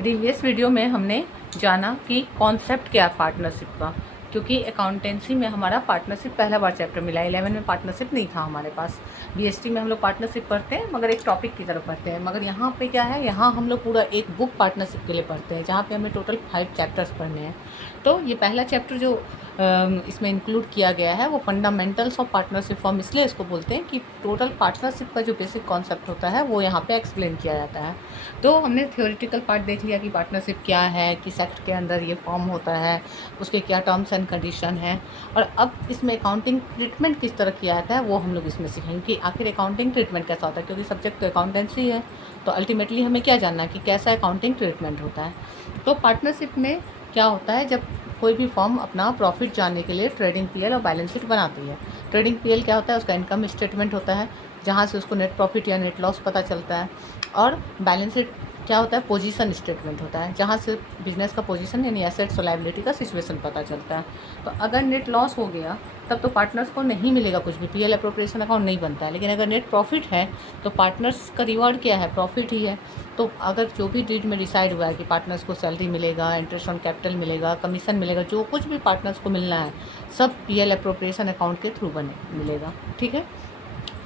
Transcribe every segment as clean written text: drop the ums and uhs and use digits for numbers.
Previous video में हमने जाना कि कॉन्सेप्ट क्या है पार्टनरशिप का, क्योंकि अकाउंटेंसी में हमारा पार्टनरशिप पहला बार चैप्टर मिला। 11 में पार्टनरशिप नहीं था हमारे पास। बीएसटी में हम लोग पार्टनरशिप पढ़ते हैं मगर एक टॉपिक की तरफ पढ़ते हैं, मगर यहाँ पे क्या है, यहाँ हम लोग पूरा एक बुक पार्टनरशिप के लिए पढ़ते हैं, जहाँ पे हमें टोटल 5 चैप्टर्स पढ़ने हैं। तो ये पहला चैप्टर जो इसमें इंक्लूड किया गया है वो फंडामेंटल्स ऑफ पार्टनरशिप फॉर्म, इसलिए इसको बोलते हैं कि टोटल पार्टनरशिप का जो बेसिक कॉन्सेप्ट होता है वो यहाँ पे एक्सप्लेन किया जाता है। तो हमने थ्योरेटिकल पार्ट देख लिया कि पार्टनरशिप क्या है, किस एक्ट के अंदर ये फॉर्म होता है, उसके क्या टर्म्स एंड कंडीशन है, और अब इसमें अकाउंटिंग ट्रीटमेंट किस तरह किया जाता है वो हम लोग इसमें सीखेंगे कि आखिर अकाउंटिंग ट्रीटमेंट कैसा होता है, क्योंकि सब्जेक्ट तो अकाउंटेंसी है। तो अल्टीमेटली हमें क्या जानना है कि कैसा अकाउंटिंग ट्रीटमेंट होता है। तो पार्टनरशिप में क्या होता है, जब कोई भी फर्म अपना प्रॉफिट जानने के लिए ट्रेडिंग पीएल और बैलेंस शीट बनाती है। ट्रेडिंग पीएल क्या होता है, उसका इनकम स्टेटमेंट होता है, जहाँ से उसको नेट प्रॉफिट या नेट लॉस पता चलता है। और बैलेंस शीट क्या होता है, पोजीशन स्टेटमेंट होता है, जहाँ से बिजनेस का पोजीशन यानी एसेट्स और लायबिलिटी का सिचुएशन पता चलता है। तो अगर नेट लॉस हो गया तब तो पार्टनर्स को नहीं मिलेगा कुछ भी, पीएल अप्रोप्रिएशन अकाउंट नहीं बनता है। लेकिन अगर नेट प्रॉफिट है तो पार्टनर्स का रिवॉर्ड क्या है, प्रॉफिट ही है। तो अगर जो भी डीड में डिसाइड हुआ है कि पार्टनर्स को सैलरी मिलेगा, इंटरेस्ट ऑन कैपिटल मिलेगा, कमीशन मिलेगा, जो कुछ भी पार्टनर्स को मिलना है सब पीएल अप्रोप्रिएशन अकाउंट के थ्रू मिलेगा। ठीक है।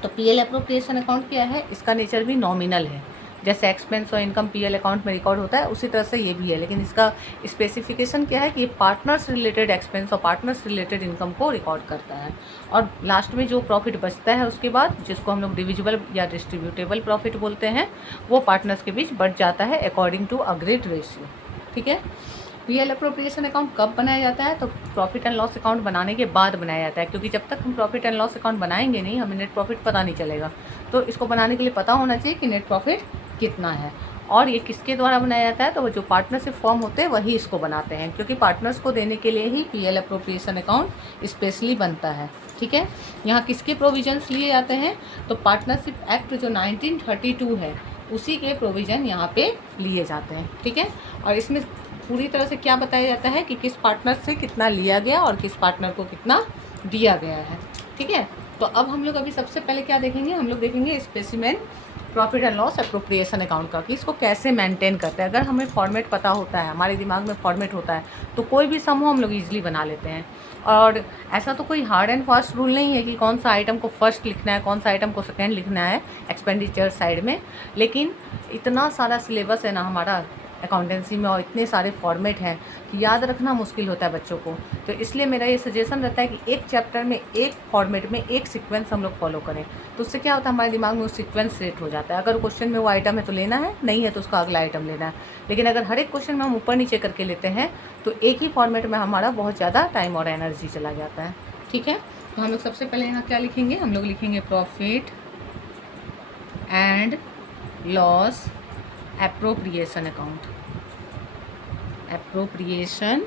तो पीएल अप्रोप्रिएशन अकाउंट क्या है, इसका नेचर भी नॉमिनल है। जैसे एक्सपेंस और इनकम पीएल अकाउंट में रिकॉर्ड होता है उसी तरह से ये भी है, लेकिन इसका स्पेसिफिकेशन क्या है कि ये पार्टनर्स रिलेटेड एक्सपेंस और पार्टनर्स रिलेटेड इनकम को रिकॉर्ड करता है। और लास्ट में जो प्रॉफिट बचता है उसके बाद, जिसको हम लोग डिविजिबल या डिस्ट्रीब्यूटेबल प्रॉफिट बोलते हैं, वो पार्टनर्स के बीच बढ़ जाता है अकॉर्डिंग टू अग्रीड रेशियो। ठीक है। पीएल अप्रोप्रिएशन अकाउंट कब बनाया जाता है, तो प्रॉफिट एंड लॉस अकाउंट बनाने के बाद बनाया जाता है, क्योंकि जब तक हम प्रॉफिट एंड लॉस अकाउंट बनाएंगे नहीं हमें नेट प्रॉफिट पता नहीं चलेगा। तो इसको बनाने के लिए पता होना चाहिए कि नेट प्रॉफिट कितना है। और ये किसके द्वारा बनाया जाता है, तो वो जो पार्टनरशिप फॉर्म होते हैं वही इसको बनाते हैं, क्योंकि पार्टनर्स को देने के लिए ही पीएल अप्रोप्रिएशन अकाउंट स्पेशली बनता है। ठीक है। यहाँ किसके प्रोविजंस लिए जाते हैं, तो पार्टनरशिप एक्ट जो 1932 है उसी के प्रोविज़न यहाँ पे लिए जाते हैं। ठीक है। और इसमें पूरी तरह से क्या बताया जाता है कि किस पार्टनर से कितना लिया गया और किस पार्टनर को कितना दिया गया है। ठीक है। तो अब हम लोग अभी सबसे पहले क्या देखेंगे, हम लोग देखेंगे specimen profit and loss appropriation account का, कि इसको कैसे मेंटेन करते हैं। अगर हमें फॉर्मेट पता होता है, हमारे दिमाग में फॉर्मेट होता है, तो कोई भी सम हो हम लोग ईजिली बना लेते हैं। और ऐसा तो कोई हार्ड एंड फास्ट रूल नहीं है कि कौन सा आइटम को फर्स्ट लिखना है, कौन सा आइटम को सेकेंड लिखना है एक्सपेंडिचर साइड में। लेकिन इतना सारा सिलेबस है ना हमारा अकाउंटेंसी में, और इतने सारे फॉर्मेट हैं कि याद रखना मुश्किल होता है बच्चों को। तो इसलिए मेरा ये सजेशन रहता है कि एक चैप्टर में एक फॉर्मेट में एक सीक्वेंस हम लोग फॉलो करें, तो उससे क्या होता है हमारे दिमाग में वो सीक्वेंस सेट हो जाता है। अगर क्वेश्चन में वो आइटम है तो लेना है, नहीं है तो उसका अगला आइटम लेना है। लेकिन अगर हर एक क्वेश्चन में हम ऊपर नीचे करके लेते हैं तो एक ही फॉर्मेट में हमारा बहुत ज़्यादा टाइम और एनर्जी चला जाता है। ठीक है। तो हम लोग सबसे पहले यहाँ क्या लिखेंगे, हम लोग लिखेंगे profit and loss appropriation account. Appropriation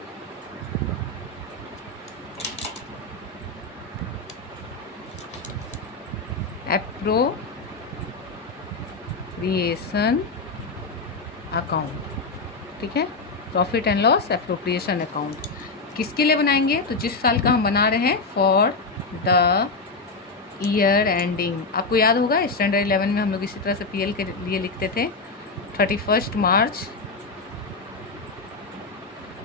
account. ठीक है। Profit and loss appropriation account किसके लिए बनाएंगे, तो जिस साल का हम बना रहे हैं फॉर द ईयर एंडिंग। आपको याद होगा स्टैंडर्ड 11 में हम लोग इसी तरह से पीएल के लिए लिखते थे 31 मार्च,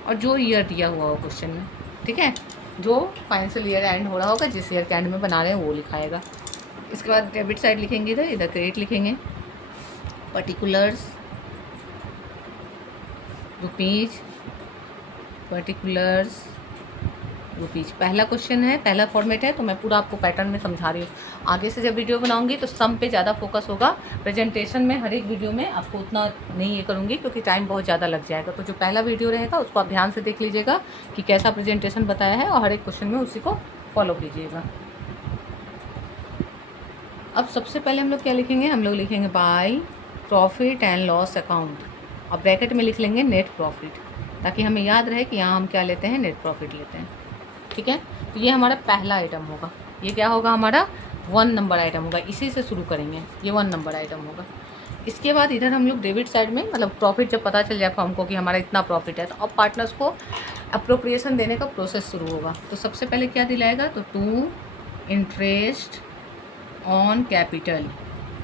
और जो ईयर दिया हुआ हो क्वेश्चन में। ठीक है। जो फाइनेंशियल ईयर एंड हो रहा होगा, जिस ईयर के एंड में बना रहे हैं वो लिखाएगा। इसके बाद डेबिट साइड लिखेंगे, इधर क्रेडिट लिखेंगे। पर्टिकुलर्स रुपीज़, पर्टिकुलर्स रुपीज़ पहला क्वेश्चन है, पहला फॉर्मेट है। तो मैं पूरा आपको पैटर्न में समझा रही हूँ। आगे से जब वीडियो बनाऊंगी तो सम पे ज़्यादा फोकस होगा, प्रेजेंटेशन में हर एक वीडियो में आपको उतना नहीं ये करूँगी क्योंकि टाइम बहुत ज़्यादा लग जाएगा। तो जो पहला वीडियो रहेगा उसको आप ध्यान से देख लीजिएगा कि कैसा प्रेजेंटेशन बताया है, और हर एक क्वेश्चन में उसी को फॉलो कीजिएगा। अब सबसे पहले हम लोग क्या लिखेंगे, हम लोग लिखेंगे by profit and loss account, और ब्रैकेट में लिख लेंगे नेट प्रॉफिट, ताकि हमें याद रहे कि यहाँ हम क्या लेते हैं, नेट प्रॉफिट लेते हैं। ठीक है। तो ये हमारा पहला आइटम होगा। ये क्या होगा, हमारा 1 नंबर आइटम होगा। इसी से शुरू करेंगे, ये 1 नंबर आइटम होगा। इसके बाद इधर हम लोग डेबिट साइड में, मतलब प्रॉफिट जब पता चल जाए फर्म को कि हमारा इतना प्रॉफिट है, तो अब पार्टनर्स को अप्रोप्रिएशन देने का प्रोसेस शुरू होगा। तो सबसे पहले क्या दिलाएगा, तो 2 इंटरेस्ट ऑन कैपिटल।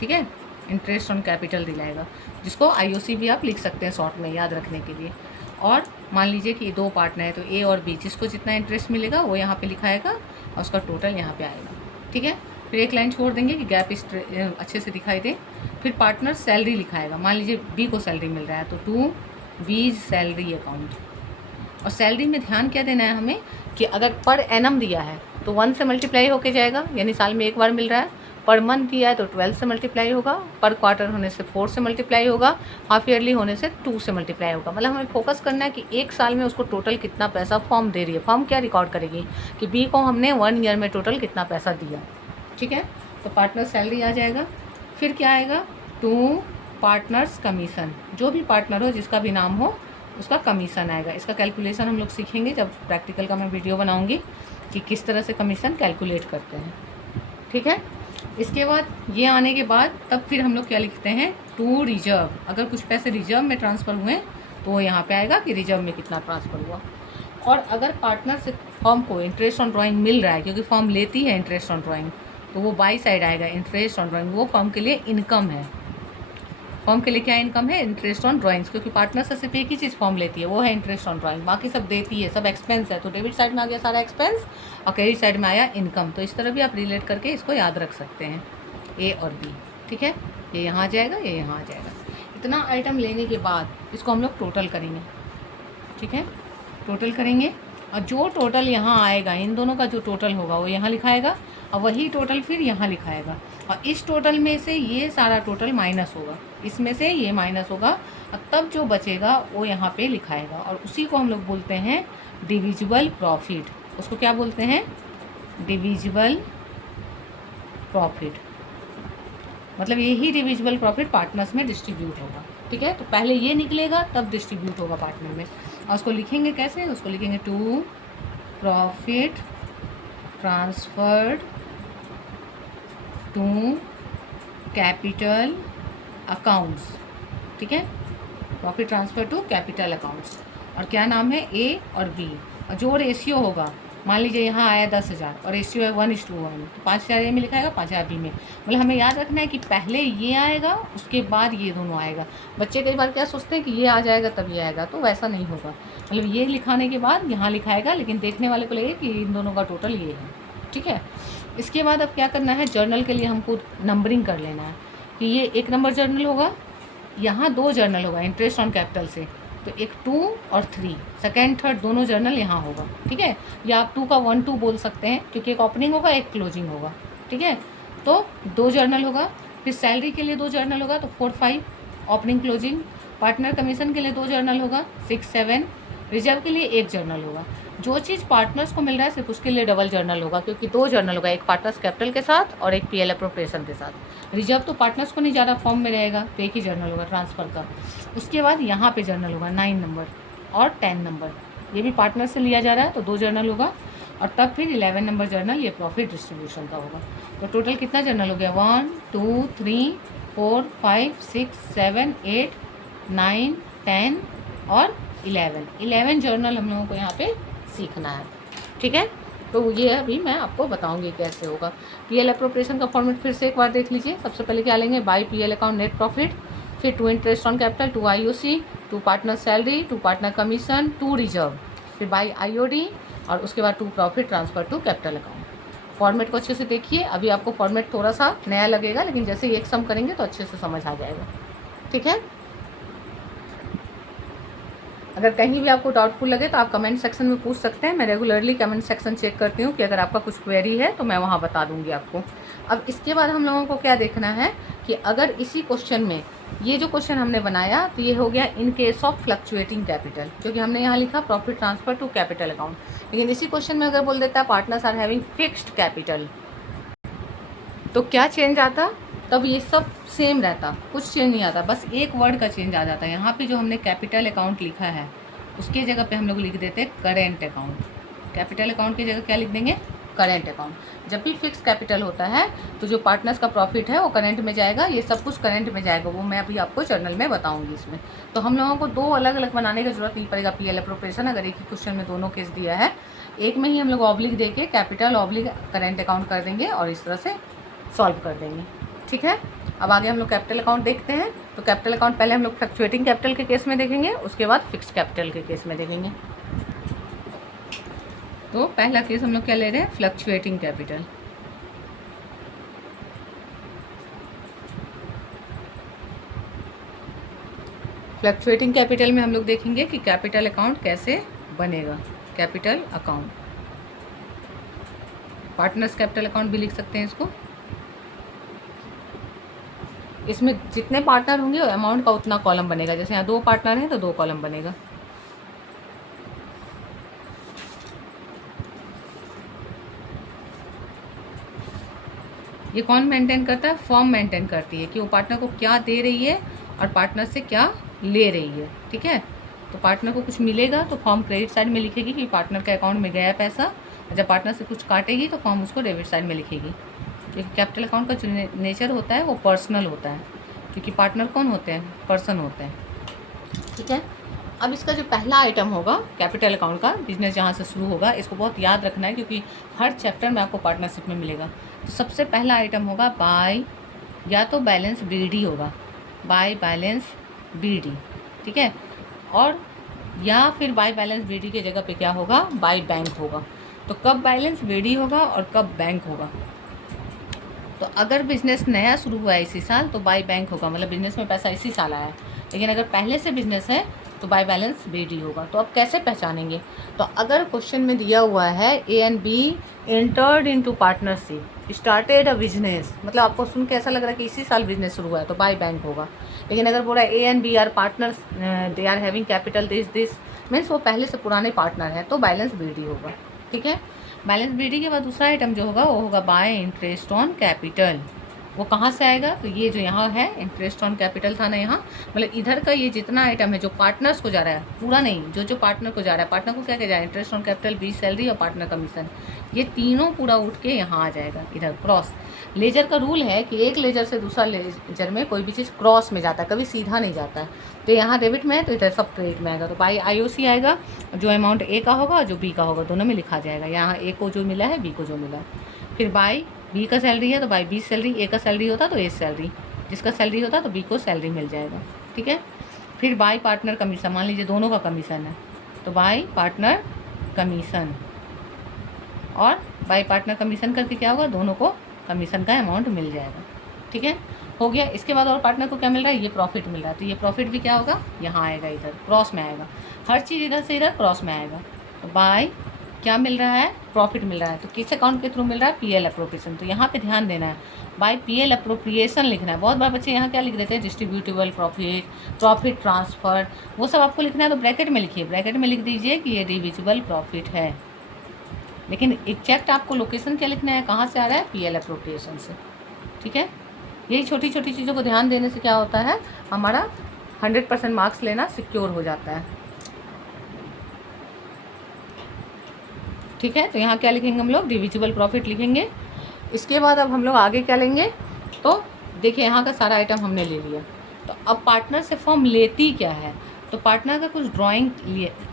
ठीक है। इंटरेस्ट ऑन कैपिटल दिलाएगा। जिसको IOC भी आप लिख सकते हैं शॉर्ट में याद रखने के लिए। और मान लीजिए कि 2 पार्टनर है तो A और B, जिसको जितना इंटरेस्ट मिलेगा वो यहाँ पे लिखाएगा और उसका टोटल यहाँ पे आएगा। ठीक है, फिर एक लाइन छोड़ देंगे कि गैप अच्छे से दिखाई दे। फिर पार्टनर सैलरी लिखाएगा। मान लीजिए B को सैलरी मिल रहा है तो टू B's सैलरी अकाउंट। और सैलरी में ध्यान क्या देना है हमें कि अगर पर एनम दिया है तो 1 से मल्टीप्लाई होके जाएगा, यानी साल में एक बार मिल रहा है। पर मंथ दिया है तो 12 से मल्टीप्लाई होगा, पर क्वार्टर होने से 4 से मल्टीप्लाई होगा, हाफ ईयरली होने से 2 से मल्टीप्लाई होगा। मतलब हमें फोकस करना है कि एक साल में उसको टोटल कितना पैसा फर्म दे रही है। फर्म क्या रिकॉर्ड करेगी कि बी को हमने 1 ईयर में टोटल कितना पैसा दिया। ठीक है, तो पार्टनर सैलरी आ जाएगा। फिर क्या आएगा, टू पार्टनर्स कमीशन। जो भी पार्टनर हो जिसका भी नाम हो उसका कमीशन आएगा। इसका कैलकुलेशन हम लोग सीखेंगे जब प्रैक्टिकल का मैं वीडियो बनाऊंगी कि किस तरह से कमीशन कैलकुलेट करते हैं। ठीक है, इसके बाद ये आने के बाद तब फिर हम लोग क्या लिखते हैं, टू रिजर्व। अगर कुछ पैसे रिजर्व में ट्रांसफ़र हुए तो वो यहाँ पे आएगा कि रिजर्व में कितना ट्रांसफ़र हुआ। और अगर पार्टनर से फर्म को इंटरेस्ट ऑन ड्राइंग मिल रहा है, क्योंकि फर्म लेती है इंटरेस्ट ऑन ड्राइंग, तो वो बाई साइड आएगा इंटरेस्ट ऑन ड्राइंग। वो फर्म के लिए इनकम है। फॉर्म के लिए क्या इनकम है, इंटरेस्ट ऑन ड्राइंग्स, क्योंकि पार्टनर से सिर्फ एक ही चीज़ फॉर्म लेती है, वो है इंटरेस्ट ऑन ड्राइंग। बाकी सब देती है, सब एक्सपेंस है। तो डेबिट साइड में आ गया सारा एक्सपेंस और क्रेडिट साइड में आया इनकम। तो इस तरह भी आप रिलेट करके इसको याद रख सकते हैं, A और B। ठीक है, ये यहाँ आ जाएगा, ये यहाँ आ जाएगा। इतना आइटम लेने के बाद इसको हम लोग टोटल करेंगे। ठीक है, टोटल करेंगे और जो टोटल यहाँ आएगा, इन दोनों का जो टोटल होगा वो यहाँ लिखाएगा और वही टोटल फिर यहाँ लिखाएगा। और इस टोटल में से ये सारा टोटल माइनस होगा, इसमें से ये माइनस होगा और तब जो बचेगा वो यहाँ पे लिखाएगा। और उसी को हम लोग बोलते हैं डिविजिबल प्रॉफिट। उसको क्या बोलते हैं, डिविजिबल प्रॉफिट। मतलब यही डिविजिबल प्रॉफिट पार्टनर्स में डिस्ट्रीब्यूट होगा। ठीक है, तो पहले ये निकलेगा तब डिस्ट्रीब्यूट होगा पार्टनर में। और उसको लिखेंगे कैसे, उसको लिखेंगे to profit transferred to capital accounts. ठीक है, profit transfer to capital accounts. और क्या नाम है, A और B। और जो रेशियो होगा, मान लीजिए यहाँ आया 10,000 और रेशियो है 1:1, तो 5,000 A में लिखाएगा, 5,000 B में। मतलब हमें याद रखना है कि पहले ये आएगा उसके बाद ये दोनों आएगा। बच्चे कई बार क्या सोचते हैं कि ये आ जाएगा तब ये आएगा, तो वैसा नहीं होगा। मतलब ये लिखाने के बाद यहाँ लिखाएगा, लेकिन देखने वाले को लगे कि इन दोनों का टोटल ये है। ठीक है, इसके बाद अब क्या करना है, जर्नल के लिए हमको नंबरिंग कर लेना है कि ये 1 नंबर जर्नल होगा, यहाँ 2 जर्नल होगा इंटरेस्ट ऑन कैपिटल से, तो एक 2 और 3, सेकेंड थर्ड दोनों जर्नल यहाँ होगा। ठीक है, या आप 2 का 1-2 बोल सकते हैं, क्योंकि एक ओपनिंग होगा एक क्लोजिंग होगा। ठीक है, तो 2 जर्नल होगा। फिर सैलरी के लिए 2 जर्नल होगा, तो 4-5 ओपनिंग क्लोजिंग। पार्टनर कमीशन के लिए 2 जर्नल होगा, 6-7। रिजर्व के लिए 1 जर्नल होगा। जो चीज़ पार्टनर्स को मिल रहा है सिर्फ उसके लिए डबल जर्नल होगा, क्योंकि 2 जर्नल होगा, एक पार्टनर्स कैपिटल के साथ और एक PL अप्रोप्रिएशन के साथ। रिजर्व तो पार्टनर्स को नहीं ज़्यादा फॉर्म में रहेगा, तो एक ही जर्नल होगा ट्रांसफ़र का। उसके बाद यहाँ पे जर्नल होगा 9 नंबर और 10 नंबर, ये भी पार्टनर से लिया जा रहा है तो 2 जर्नल होगा। और तब फिर 11 नंबर जर्नल ये प्रॉफिट डिस्ट्रीब्यूशन का होगा। तो टोटल कितना जर्नल हो गया, 1 2 3 4 5 6 7 8 9 10 और 11 जर्नल हम लोगों को यहाँ पे सीखना है। ठीक है, तो ये अभी मैं आपको बताऊंगी कैसे होगा। PL अप्रोप्रिएशन का फॉर्मेट फिर से एक बार देख लीजिए। सबसे पहले क्या लेंगे, by PL account net profit, फिर 2 interest on capital, 2 IOC, 2 partner salary, 2 partner commission, 2 reserve, फिर बाई IOD और उसके बाद 2 profit transfer to capital account. Format को अच्छे से देखिए। अभी आपको फॉर्मेट थोड़ा सा नया लगेगा, लेकिन जैसे एक सम करेंगे तो अच्छे से समझ आ जाएगा। ठीक है, अगर कहीं भी आपको डाउटफुल लगे तो आप कमेंट सेक्शन में पूछ सकते हैं। मैं रेगुलरली कमेंट सेक्शन चेक करती हूँ कि अगर आपका कुछ क्वेरी है तो मैं वहाँ बता दूँगी आपको। अब इसके बाद हम लोगों को क्या देखना है कि अगर इसी क्वेश्चन में, ये जो क्वेश्चन हमने बनाया तो ये हो गया in case of fluctuating capital, क्योंकि हमने यहाँ लिखा profit transfer to capital account. लेकिन इसी क्वेश्चन में अगर बोल देता है partners are having fixed capital, तो क्या चेंज आता, तब ये सब सेम रहता, कुछ चेंज नहीं आता, बस एक वर्ड का चेंज आ जाता है। यहाँ पे जो हमने कैपिटल अकाउंट लिखा है उसके जगह पे हम लोग लिख देते हैं करेंट अकाउंट। कैपिटल अकाउंट की जगह क्या लिख देंगे, करेंट अकाउंट। जब भी फिक्स कैपिटल होता है तो जो पार्टनर्स का प्रॉफिट है वो करेंट में जाएगा, ये सब कुछ करेंट में जाएगा, वो मैं अभी आपको जर्नल में बताऊंगी इसमें। तो हम लोगों को 2 अलग अलग बनाने की जरूरत नहीं पड़ेगा। PL अप्रोप्रिएशन अगर एक ही क्वेश्चन में दोनों केस दिया है, एक में ही हम लोग ऑब्लिक दे के कैपिटल ऑब्लिक करेंट अकाउंट कर देंगे और इस तरह से सॉल्व कर देंगे। ठीक है, अब आगे हम लोग कैपिटल अकाउंट देखते हैं। तो कैपिटल अकाउंट पहले हम लोग फ्लक्चुएटिंग कैपिटल के केस में देखेंगे, उसके बाद फिक्स्ड कैपिटल के केस में देखेंगे। तो पहला केस हम लोग क्या ले रहे हैं, फ्लक्चुएटिंग कैपिटल। फ्लक्चुएटिंग कैपिटल में हम लोग देखेंगे कि कैपिटल अकाउंट कैसे बनेगा। Capital account, partners capital account भी लिख सकते हैं इसको। इसमें जितने पार्टनर होंगे अमाउंट का उतना कॉलम बनेगा। जैसे यहाँ 2 पार्टनर हैं तो 2 कॉलम बनेगा। ये कौन मेंटेन करता है, फर्म मेंटेन करती है कि वो पार्टनर को क्या दे रही है और पार्टनर से क्या ले रही है। ठीक है, तो पार्टनर को कुछ मिलेगा तो फर्म क्रेडिट साइड में लिखेगी कि पार्टनर के अकाउंट में गया पैसा। जब पार्टनर से कुछ काटेगी तो फर्म उसको डेबिट साइड में लिखेगी। क्योंकि कैपिटल अकाउंट का जो नेचर होता है वो पर्सनल होता है, क्योंकि पार्टनर कौन होते हैं, पर्सन होते हैं। ठीक है, अब इसका जो पहला आइटम होगा कैपिटल अकाउंट का, बिजनेस जहाँ से शुरू होगा, इसको बहुत याद रखना है क्योंकि हर चैप्टर में आपको पार्टनरशिप में मिलेगा। तो सबसे पहला आइटम होगा बाय, या तो बैलेंस बीडी होगा, बाय बैलेंस बीडी। ठीक है, और या फिर बाय बैलेंस बीडी की जगह पे क्या होगा, बाय बैंक होगा। तो कब बैलेंस बीडी होगा और कब बैंक होगा। तो अगर बिज़नेस नया शुरू हुआ है इसी साल तो बाय बैंक होगा, मतलब बिज़नेस में पैसा इसी साल आया है। लेकिन अगर पहले से बिज़नेस है तो बाय बैलेंस बीडी होगा। तो अब कैसे पहचानेंगे, तो अगर क्वेश्चन में दिया हुआ है ए and be entered into partnership started a business, मतलब आपको सुन के ऐसा लग रहा है कि इसी साल बिजनेस शुरू हुआ है तो बाय बैंक होगा। लेकिन अगर बोला A and B are partners, they are having capital this means वो पहले से पुराने पार्टनर हैं तो बैलेंस बीडी होगा। ठीक है, बैलेंस बीडी के बाद दूसरा आइटम जो होगा वो होगा बाय इंटरेस्ट ऑन कैपिटल। वो कहाँ से आएगा, तो ये जो यहाँ है इंटरेस्ट ऑन कैपिटल था ना यहाँ, मतलब इधर का ये जितना आइटम है जो पार्टनर्स को जा रहा है, पूरा नहीं, जो पार्टनर को जा रहा है, पार्टनर को क्या क्या जा रहा है, interest on capital, B salary और पार्टनर कमीशन, ये तीनों पूरा उठ के यहाँ आ जाएगा इधर क्रॉस। लेजर का रूल है कि एक लेजर से दूसरा लेजर में कोई भी चीज़ क्रॉस में जाता है, कभी सीधा नहीं जाता है। तो यहाँ डेबिट में है तो इधर सब क्रेडिट में आएगा। तो बाई IOC आएगा, जो अमाउंट ए का होगा और जो बी का होगा दोनों में लिखा जाएगा। यहाँ ए को जो मिला है बी को जो मिला है। फिर बाई बी का सैलरी है तो बाई बी सैलरी, ए का सैलरी होता तो ए सैलरी, जिसका सैलरी होता तो बी को सैलरी मिल जाएगा। ठीक है, फिर बाई पार्टनर कमीशन, मान लीजिए दोनों का कमीशन है तो बाई पार्टनर कमीशन, और बाई पार्टनर कमीशन करके क्या होगा, दोनों को कमीशन का अमाउंट मिल जाएगा। ठीक है, हो गया। इसके बाद और पार्टनर को क्या मिल रहा है, ये प्रॉफिट मिल रहा है, तो ये प्रॉफिट भी क्या होगा, यहाँ आएगा, इधर क्रॉस में आएगा। हर चीज़ इधर से इधर क्रॉस में आएगा। तो बाय क्या मिल रहा है, प्रॉफिट मिल रहा है, तो किस अकाउंट के थ्रू मिल रहा है, PL अप्रोप्रिएशन। तो यहाँ पे ध्यान देना है, बाय PL अप्रोप्रिएशन लिखना है। बहुत बार बच्चे यहाँ क्या लिख देते हैं, डिस्ट्रीब्यूटेबल प्रॉफिट, प्रॉफिट ट्रांसफर, वो सब आपको लिखना है तो ब्रैकेट में लिखिए, ब्रैकेट में लिख दीजिए कि ये डिविजिबल प्रॉफिट है। लेकिन एग्जैक्ट आपको लोकेशन क्या लिखना है, कहाँ से आ रहा है, PL अप्रोप्रिएशन से। ठीक है, यही छोटी छोटी चीज़ों को ध्यान देने से क्या होता है, हमारा 100% मार्क्स लेना सिक्योर हो जाता है। ठीक है, तो यहाँ क्या लिखेंगे हम लोग, डिविजिबल प्रॉफिट लिखेंगे। इसके बाद अब हम लोग आगे क्या लेंगे, तो देखिए यहाँ का सारा आइटम हमने ले लिया। तो अब पार्टनर से फर्म लेती क्या है, तो पार्टनर का कुछ ड्राइंग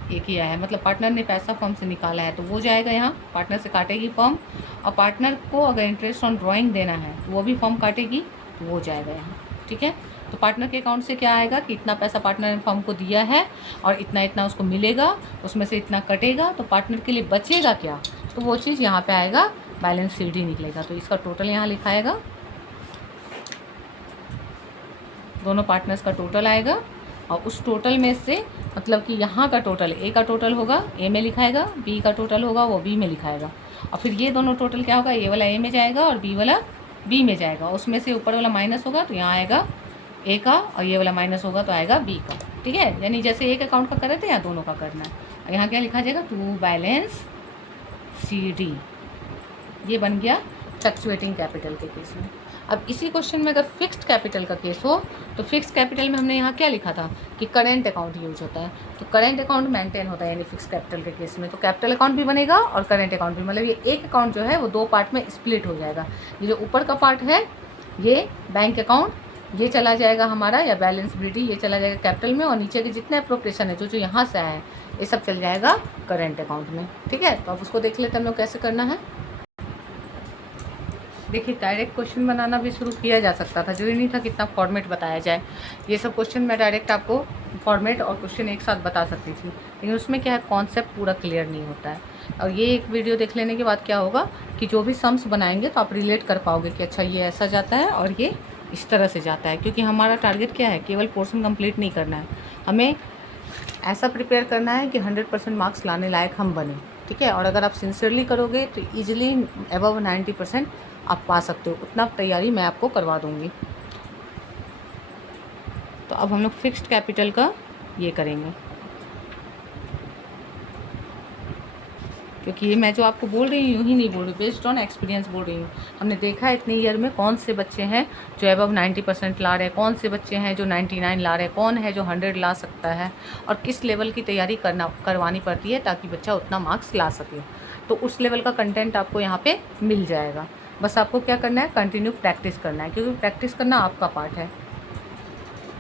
ये किया है, मतलब पार्टनर ने पैसा फर्म से निकाला है तो वो जाएगा यहाँ, पार्टनर से काटेगी फर्म। और पार्टनर को अगर इंटरेस्ट ऑन ड्राइंग देना है तो वो भी फर्म काटेगी, तो वो जाएगा यहाँ। ठीक है, तो पार्टनर के अकाउंट से क्या आएगा कि इतना पैसा पार्टनर ने फर्म को दिया है और इतना इतना उसको मिलेगा, उसमें से इतना कटेगा, तो पार्टनर के लिए बचेगा क्या, तो वो चीज़ यहाँ पे आएगा, बैलेंस CD निकलेगा। तो इसका टोटल यहाँ लिखाएगा, दोनों पार्टनर्स का टोटल आएगा, और उस टोटल में से मतलब कि यहाँ का टोटल, A का टोटल होगा A में लिखाएगा, B का टोटल होगा वो B में लिखाएगा, और फिर ये दोनों टोटल क्या होगा, A वाला A में जाएगा और B वाला B में जाएगा। उसमें से ऊपर वाला माइनस होगा तो यहाँ आएगा A का, और ये वाला माइनस होगा तो आएगा B का। ठीक है, यानी जैसे एक अकाउंट का कर रहे थे यहाँ दोनों का करना है। और यहाँ क्या लिखा जाएगा, टू बैलेंस CD। ये बन गया फ्लक्चुएटिंग कैपिटल के केस में। अब इसी क्वेश्चन में अगर फिक्स्ड कैपिटल का केस हो तो फिक्स्ड कैपिटल में हमने यहाँ क्या लिखा था कि करेंट अकाउंट यूज होता है, तो करेंट अकाउंट मेंटेन होता है, यानी फिक्स्ड कैपिटल के केस में तो कैपिटल अकाउंट भी बनेगा और करेंट अकाउंट भी, मतलब ये एक अकाउंट जो है वो 2 पार्ट में स्प्लिट हो जाएगा। ये जो ऊपर का पार्ट है ये बैंक अकाउंट, ये चला जाएगा हमारा, या बैलेंस BD ये चला जाएगा कैपिटल में, और नीचे के जितने अप्रोप्रिएशन है जो यहाँ से आया है ये सब चल जाएगा करेंट अकाउंट में। ठीक है, तो अब उसको देख लेते हैं हम लोग कैसे करना है। देखिए डायरेक्ट क्वेश्चन बनाना भी शुरू किया जा सकता था, जरूरी नहीं था कितना फॉर्मेट बताया जाए। ये सब क्वेश्चन मैं डायरेक्ट आपको फॉर्मेट और क्वेश्चन एक साथ बता सकती थी, लेकिन उसमें क्या है, कॉन्सेप्ट पूरा क्लियर नहीं होता है। और ये एक वीडियो देख लेने के बाद क्या होगा कि जो भी सम्स बनाएंगे तो आप रिलेट कर पाओगे कि अच्छा ये ऐसा जाता है और ये इस तरह से जाता है। क्योंकि हमारा टारगेट क्या है, केवल पोर्शन कंप्लीट नहीं करना है, हमें ऐसा प्रिपेयर करना है कि 100% मार्क्स लाने लायक हम बने। ठीक है, और अगर आप सिंसियरली करोगे तो ईजिली अबव 90% आप पा सकते हो। उतना तैयारी मैं आपको करवा दूँगी। तो अब हम लोग फिक्स्ड कैपिटल का ये करेंगे, क्योंकि ये मैं जो आपको बोल रही हूँ यूँ ही नहीं बोल रही, बेस्ड ऑन एक्सपीरियंस बोल रही हूँ। हमने देखा है इतने ईयर में कौन से बच्चे हैं जो अबव 90% ला रहे हैं, कौन से बच्चे हैं जो 99 ला रहे हैं, कौन है जो 100 ला सकता है, और किस लेवल की तैयारी करवानी पड़ती है ताकि बच्चा उतना मार्क्स ला सके। तो उस लेवल का कंटेंट आपको यहाँ पर मिल जाएगा। बस आपको क्या करना है, कंटिन्यू प्रैक्टिस करना है, क्योंकि प्रैक्टिस करना आपका पार्ट है।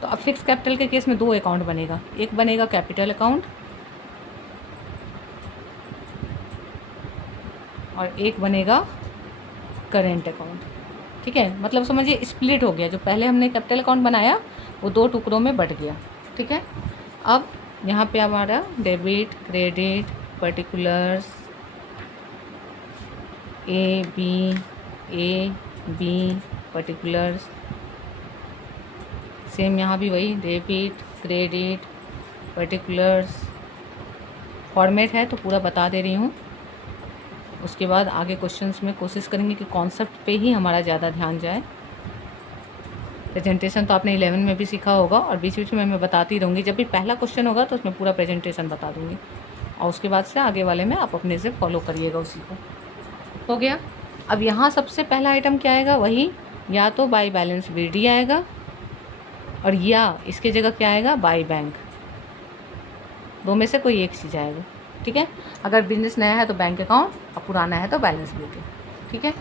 तो अब फिक्स कैपिटल के केस में 2 अकाउंट बनेगा, एक बनेगा कैपिटल अकाउंट और एक बनेगा करेंट अकाउंट। ठीक है, मतलब समझिए स्प्लिट हो गया। जो पहले हमने कैपिटल अकाउंट बनाया वो 2 टुकड़ों में बट गया। ठीक है, अब यहाँ पे हमारा debit, credit, particulars, A B particulars, same यहाँ भी वही डेबिट, क्रेडिट, पर्टिकुलर्स। फॉर्मेट है तो पूरा बता दे रही हूँ। उसके बाद आगे क्वेश्चंस में कोशिश करेंगे कि कॉन्सेप्ट पे ही हमारा ज़्यादा ध्यान जाए। प्रेजेंटेशन तो आपने 11 में भी सीखा होगा और बीच बीच में मैं बताती रहूँगी। जब भी पहला क्वेश्चन होगा तो उसमें पूरा प्रेजेंटेशन बता दूँगी, और उसके बाद से आगे वाले में आप अपने से फॉलो करिएगा उसी को। हो गया। अब यहाँ सबसे पहला आइटम क्या आएगा, वही या तो बाई बैलेंस BD आएगा, और या इसके जगह क्या आएगा, बाई बैंक। 2 में से कोई एक चीज़ आएगा। ठीक है, अगर बिजनेस नया है तो बैंक अकाउंट, और पुराना है तो बैलेंस BD। ठीक है,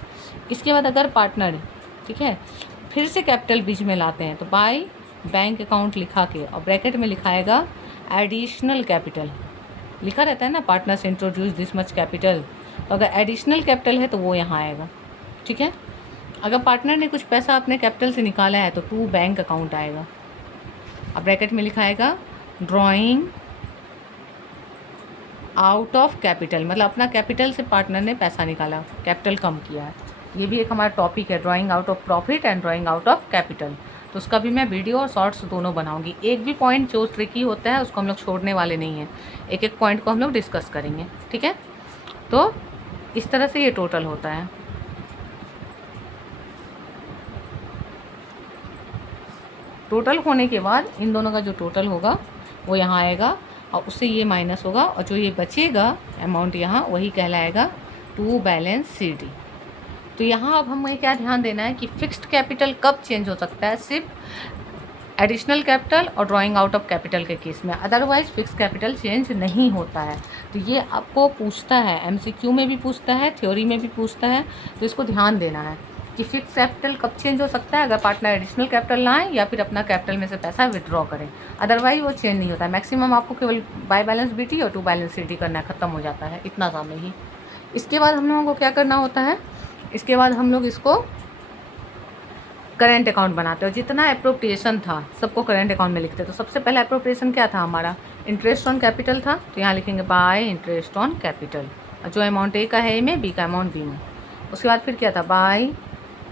इसके बाद अगर पार्टनर, ठीक है, फिर से कैपिटल बीच में लाते हैं तो बाई बैंक अकाउंट लिखा के और ब्रैकेट में लिखाएगा एडिशनल कैपिटल। लिखा रहता है ना, partners introduce this much capital, तो अगर एडिशनल कैपिटल है तो वो यहाँ आएगा। ठीक है, अगर पार्टनर ने कुछ पैसा अपने कैपिटल से निकाला है तो टू बैंक अकाउंट आएगा। अब ब्रैकेट में लिखाएगा ड्राइंग आउट ऑफ कैपिटल, मतलब अपना कैपिटल से पार्टनर ने पैसा निकाला, कैपिटल कम किया है। ये भी एक हमारा टॉपिक है, drawing out of profit and drawing out of capital. तो उसका भी मैं वीडियो और शॉर्ट्स दोनों बनाऊंगी। एक भी पॉइंट जो ट्रिकी होता है उसको हम लोग छोड़ने वाले नहीं हैं, एक एक पॉइंट को हम लोग डिस्कस करेंगे। ठीक है, तो इस तरह से ये टोटल होता है। टोटल होने के बाद इन दोनों का जो टोटल होगा वो यहाँ आएगा, और उससे ये माइनस होगा, और जो ये बचेगा अमाउंट यहाँ, वही कहलाएगा टू बैलेंस CD। तो यहाँ अब हमें क्या ध्यान देना है कि फिक्स्ड कैपिटल कब चेंज हो सकता है, सिर्फ एडिशनल कैपिटल और ड्राइंग आउट ऑफ कैपिटल के केस में, अदरवाइज फिक्स कैपिटल चेंज नहीं होता है। तो ये आपको पूछता है, MCQ में भी पूछता है, थ्योरी में भी पूछता है, तो इसको ध्यान देना है कि फिक्स कैपिटल कब चेंज हो सकता है, अगर पार्टनर एडिशनल कैपिटल लाएं या फिर अपना कैपिटल में से पैसा विड्रॉ करें, अदरवाइज वो चेंज नहीं होता है। मैक्सिमम आपको केवल बाय बैलेंस BD और टू बैलेंस CD करना है, ख़त्म हो जाता है, इतना सामने ही। इसके बाद हम लोगों को क्या करना होता है, इसके बाद हम लोग इसको करेंट अकाउंट बनाते हो। जितना अप्रोप्रिएशन था सबको करेंट अकाउंट में लिखते। तो सबसे पहला अप्रोप्रिएशन क्या था हमारा, इंटरेस्ट ऑन कैपिटल था, तो यहाँ लिखेंगे बाय इंटरेस्ट ऑन कैपिटल, और जो अमाउंट A का है A में, B का अमाउंट B में। उसके बाद फिर क्या था, बाय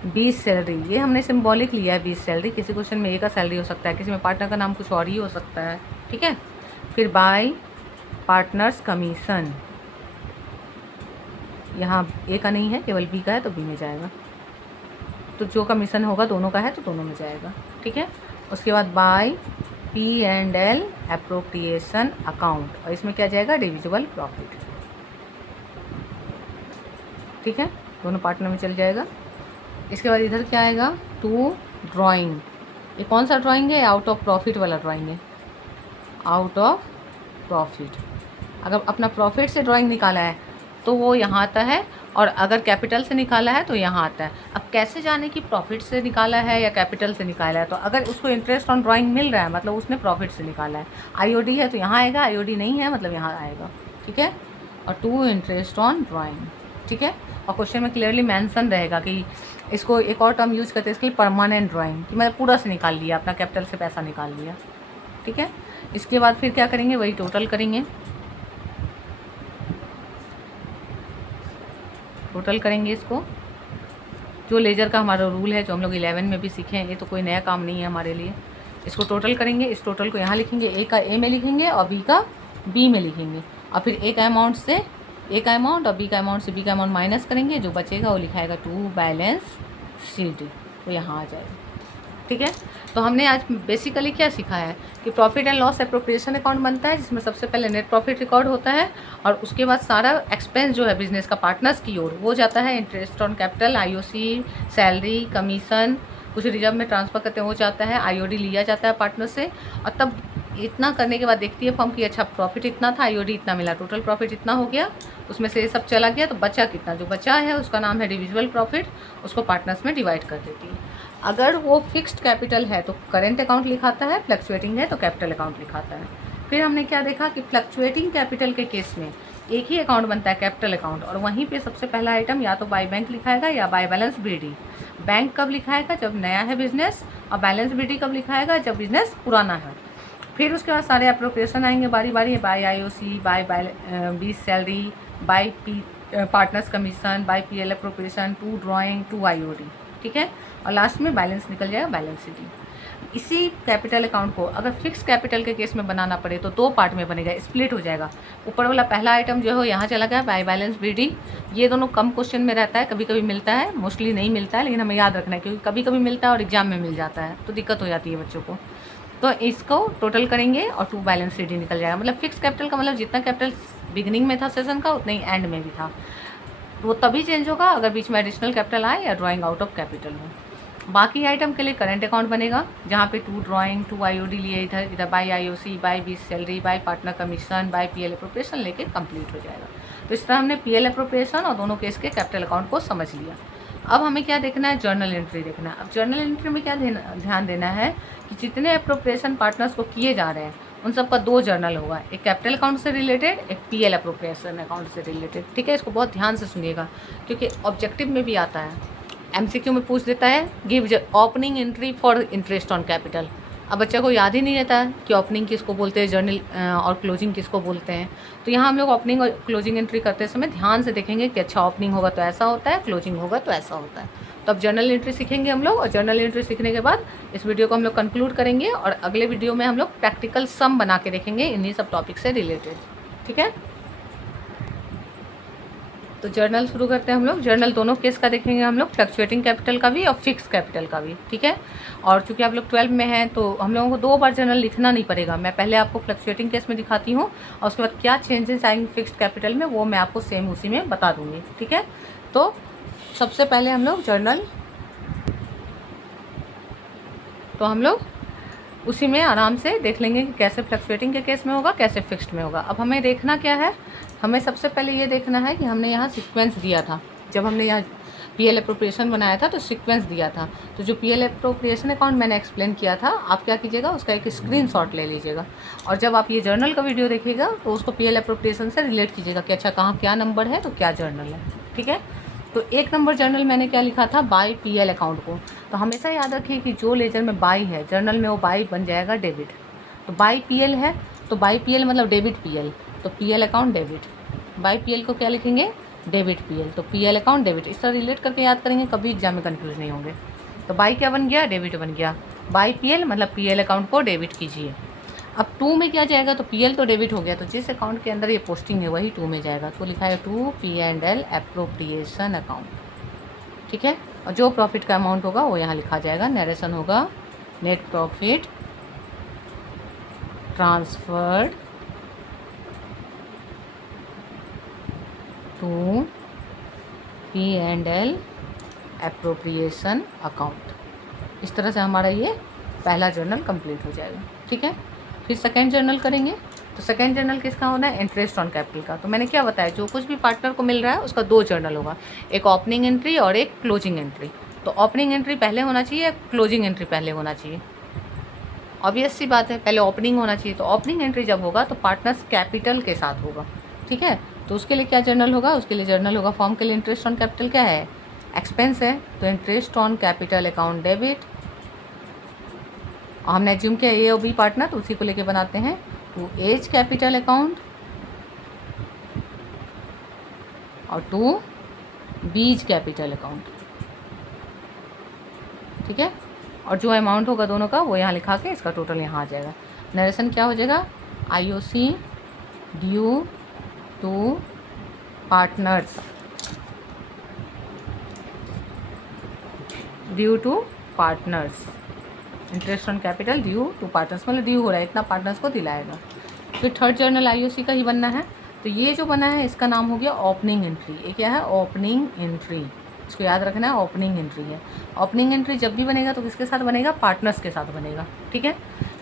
B सैलरी, ये हमने सिंबॉलिक लिया है B सैलरी, किसी क्वेश्चन में A का सैलरी हो सकता है, किसी में पार्टनर का नाम कुछ और ही हो सकता है। ठीक है, फिर बाय पार्टनर्स कमीशन, यहाँ A का नहीं है, केवल B का है तो B में जाएगा, तो जो कमीशन होगा दोनों का है तो दोनों में जाएगा। ठीक है, उसके बाद बाय P&L एप्रोप्रिएशन अकाउंट, और इसमें क्या जाएगा, डिविजिबल प्रॉफिट। ठीक है, दोनों पार्टनर में चल जाएगा। इसके बाद इधर क्या आएगा, टू ड्राइंग, ये कौन सा ड्राइंग है, आउट ऑफ प्रॉफिट वाला ड्राइंग है, आउट ऑफ प्रॉफिट। अगर अपना प्रॉफिट से ड्राइंग निकाला है तो वो यहाँ आता है, और अगर कैपिटल से निकाला है तो यहाँ आता है। अब कैसे जाने कि प्रॉफिट से निकाला है या कैपिटल से निकाला है, तो अगर उसको इंटरेस्ट ऑन ड्राइंग मिल रहा है मतलब उसने प्रॉफिट से निकाला है, IOD है तो यहाँ आएगा, IOD नहीं है मतलब यहाँ आएगा। ठीक है, और टू इंटरेस्ट ऑन ड्राइंग। ठीक है। और क्वेश्चन में क्लियरली मेंशन रहेगा कि इसको एक और टर्म यूज़ करते हैं इसके लिए, परमानेंट ड्राइंग, कि मैंने पूरा से निकाल लिया, अपना कैपिटल से पैसा निकाल लिया, ठीक है। इसके बाद फिर क्या करेंगे, वही टोटल करेंगे, टोटल करेंगे इसको। जो लेजर का हमारा रूल है, जो हम लोग 11 में भी सीखे हैं, ये तो कोई नया काम नहीं है हमारे लिए। इसको टोटल करेंगे, इस टोटल को यहाँ लिखेंगे, ए का ए में लिखेंगे और बी का बी में लिखेंगे, और फिर ए का अमाउंट से ए का अमाउंट और बी का अमाउंट से बी का अमाउंट माइनस करेंगे, जो बचेगा वो लिखाएगा टू बैलेंस शीट, तो यहाँ आ जाएगा, ठीक है। तो हमने आज बेसिकली क्या सीखा है कि profit and loss appropriation account बनता है, जिसमें सबसे पहले नेट प्रॉफिट रिकॉर्ड होता है, और उसके बाद सारा एक्सपेंस जो है बिजनेस का पार्टनर्स की ओर वो जाता है, interest on capital, IOC, salary, commission, कुछ रिजर्व में ट्रांसफ़र करते हैं वो जाता है, आईओडी लिया जाता है पार्टनर से, और तब इतना करने के बाद देखती है फर्म की अच्छा प्रॉफिट इतना था, आईओडी इतना मिला, टोटल प्रॉफिट इतना हो गया, उसमें से ये सब चला गया, तो बचा कितना, जो बचा है उसका नाम है डिविजिबल प्रॉफिट, उसको पार्टनर्स में डिवाइड कर देती है। अगर वो फिक्स्ड कैपिटल है तो करेंट अकाउंट लिखाता है, फ्लक्चुएटिंग है तो कैपिटल अकाउंट लिखाता है। फिर हमने क्या देखा कि फ्लक्चुएटिंग कैपिटल के केस में एक ही अकाउंट बनता है, कैपिटल अकाउंट, और वहीं पे सबसे पहला आइटम या तो बाय बैंक लिखाएगा या बाय बैलेंस बीडी। बैंक कब लिखाएगा, जब नया है बिजनेस, और बैलेंस बीडी कब लिखाएगा, जब बिजनेस पुराना है। फिर उसके बाद सारे एप्रोप्रिएशन आएंगे बारी बारी, by IOC, by B salary, by P partners commission, by PL appropriation, to drawing, to IOD, ठीक है। और लास्ट में बैलेंस निकल जाएगा, बैलेंस शीट। इसी कैपिटल अकाउंट को अगर फिक्स कैपिटल के केस में बनाना पड़े तो दो पार्ट में बनेगा, स्प्लिट हो जाएगा। ऊपर वाला पहला आइटम जो है यहाँ चला गया बाय बैलेंस बीडी, ये दोनों कम क्वेश्चन में रहता है, कभी कभी मिलता है, मोस्टली नहीं मिलता है, लेकिन हमें याद रखना है क्योंकि कभी कभी मिलता है और एग्जाम में मिल जाता है तो दिक्कत हो जाती है बच्चों को। तो इसको टोटल करेंगे और टू बैलेंस शीट निकल जाएगा। मतलब फिक्स कैपिटल का मतलब जितना कैपिटल बिगिनिंग में था सेशन का उतना ही एंड में भी था, वो तभी चेंज होगा अगर बीच में एडिशनल कैपिटल आए या ड्राइंग आउट ऑफ कैपिटल हो। बाकी आइटम के लिए करंट अकाउंट बनेगा, जहाँ पे टू ड्राइंग, टू आईओडी लिए, इधर by IOC, by B salary, by partner commission, by PL appropriation लेके कंप्लीट हो जाएगा। तो इस तरह हमने पीएल एप्रोप्रिएशन और दोनों केस के कैपिटल अकाउंट को समझ लिया। अब हमें क्या देखना है, जर्नल एंट्री देखना है। अब जर्नल एंट्री में क्या ध्यान देना है कि जितने एप्रोप्रिएशन पार्टनर्स को किए जा रहे हैं उन सब का दो जर्नल होगा, एक कैपिटल अकाउंट से रिलेटेड, एक पीएल एप्रोप्रिएशन अकाउंट से रिलेटेड, ठीक है। इसको बहुत ध्यान से सुनिएगा क्योंकि ऑब्जेक्टिव में भी आता है, एमसीक्यू में पूछ देता है, give opening entry for interest on capital. अब बच्चे को याद ही नहीं रहता है कि ओपनिंग किसको बोलते हैं, जर्नल और क्लोजिंग किसको बोलते हैं। तो यहाँ हम लोग ओपनिंग और क्लोजिंग एंट्री करते समय ध्यान से देखेंगे कि अच्छा ओपनिंग होगा तो ऐसा होता है, क्लोजिंग होगा तो ऐसा होता है। तो अब जर्नल एंट्री सीखेंगे हम लोग, और जर्नल एंट्री सीखने के बाद इस वीडियो को हम लोग कंक्लूड करेंगे, और अगले वीडियो में हम लोग प्रैक्टिकल सम बना के देखेंगे इन्हीं सब टॉपिक से रिलेटेड, ठीक है। तो जर्नल शुरू करते हैं हम लोग। जर्नल दोनों केस का देखेंगे हम लोग, फ्लक्चुएटिंग कैपिटल का भी और फिक्स कैपिटल का भी, ठीक है। और चूंकि आप लोग 12 में हैं तो हम लोगों को दो बार जर्नल लिखना नहीं पड़ेगा। मैं पहले आपको फ्लक्चुएटिंग केस में दिखाती हूँ और उसके बाद क्या चेंजेस आएंगे फिक्स कैपिटल में वो मैं आपको सेम उसी में बता दूँगी, ठीक है। तो सबसे पहले हम लोग जर्नल, तो हम लोग उसी में आराम से देख लेंगे कि कैसे फ्लक्चुएटिंग के केस में होगा, कैसे फिक्स्ड में होगा। अब हमें देखना क्या है, हमें सबसे पहले ये देखना है कि हमने यहाँ सीक्वेंस दिया था, जब हमने यहाँ पीएल एप्रोप्रिएशन बनाया था तो सीक्वेंस दिया था। तो जो पीएल एप्रोप्रिएशन अकाउंट मैंने एक्सप्लेन किया था, आप क्या कीजिएगा उसका एक स्क्रीनशॉट ले लीजिएगा, और जब आप ये जर्नल का वीडियो देखिएगा तो उसको पीएल एप्रोप्रिएशन से रिलेट कीजिएगा कि अच्छा कहाँ क्या नंबर है तो क्या जर्नल है, ठीक है। तो 1 नंबर जर्नल मैंने क्या लिखा था, बाय पीएल अकाउंट को। तो हमेशा याद रखिए कि जो लेजर में बाय है जर्नल में वो बाय बन जाएगा डेबिट। तो बाय पीएल है तो बाय पीएल मतलब डेबिट पीएल, तो PL account debit. By PL को क्या लिखेंगे, डेबिट पीएल, तो पीएल अकाउंट डेबिट। इस तरह रिलेट करके याद करेंगे, कभी एग्जाम में कन्फ्यूज नहीं होंगे। तो बाय क्या बन गया, डेबिट बन गया। बाय पीएल मतलब पीएल अकाउंट को डेबिट कीजिए। अब 2 में क्या जाएगा, तो पीएल तो डेबिट हो गया, तो जिस अकाउंट के अंदर ये पोस्टिंग है वही 2 में जाएगा, तो लिखा है 2 P&L एप्रोप्रिएशन अकाउंट, ठीक है। और जो प्रॉफिट का अमाउंट होगा वो यहाँ लिखा जाएगा, नरेशन होगा net profit transferred to P&L appropriation account. इस तरह से हमारा ये पहला जर्नल कंप्लीट हो जाएगा, ठीक है। फिर सेकेंड जर्नल करेंगे, तो सेकेंड जर्नल किसका होना है, इंटरेस्ट ऑन कैपिटल का। तो मैंने क्या बताया, जो कुछ भी पार्टनर को मिल रहा है उसका 2 जर्नल होगा, एक ओपनिंग एंट्री और एक क्लोजिंग एंट्री। तो ओपनिंग एंट्री पहले होना चाहिए, क्लोजिंग एंट्री पहले होना चाहिए, ऑब्वियस सी बात है, पहले ओपनिंग होना चाहिए। तो ओपनिंग एंट्री जब होगा तो पार्टनर्स कैपिटल के साथ होगा, ठीक है। तो उसके लिए क्या जर्नल होगा, उसके लिए जर्नल होगा फॉर्म के लिए इंटरेस्ट ऑन कैपिटल क्या है, एक्सपेंस है, तो interest on capital account debit. हमने एज्यूम किया ए और बी पार्टनर, तो उसी को लेके बनाते हैं टू एज कैपिटल अकाउंट और टू बीज कैपिटल अकाउंट। ठीक है, और जो अमाउंट होगा दोनों का वो यहाँ लिखा के इसका टोटल यहाँ आ जाएगा। नरेशन क्या हो जाएगा, IOC due to partners, due to partners, interest on capital due to partners, मतलब ड्यू हो रहा है इतना पार्टनर्स को दिलाएगा। फिर थर्ड जर्नल IOC का ही बनना है, तो ये जो बना है इसका नाम हो गया ओपनिंग एंट्री। ये क्या है, ओपनिंग एंट्री, इसको याद रखना है, ओपनिंग एंट्री है। ओपनिंग एंट्री जब भी बनेगा तो किसके साथ बनेगा, पार्टनर्स के साथ बनेगा। ठीक है,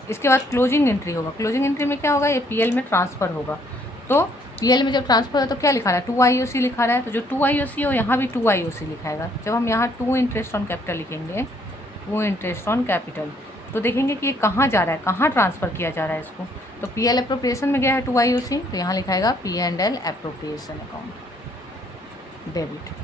इसके बाद क्लोजिंग एंट्री होगा। क्लोजिंग एंट्री में क्या होगा, ये PL में ट्रांसफ़र होगा। तो PL में जब ट्रांसफ़र हो तो क्या लिखा रहा है, 2 IOC लिखा रहा है, तो जो 2 IOC हो यहाँ भी 2 IOC लिखाएगा। जब हम यहाँ 2 इंटरेस्ट ऑन कैपिटल लिखेंगे, 2 इंटरेस्ट ऑन कैपिटल, तो देखेंगे कि ये कहाँ जा रहा है, कहाँ ट्रांसफ़र किया जा रहा है इसको। तो PL एप्रोप्रिएशन में गया है 2 IOC, तो यहाँ लिखाएगा P&L एप्रोप्रिएशन अकाउंट डेबिट।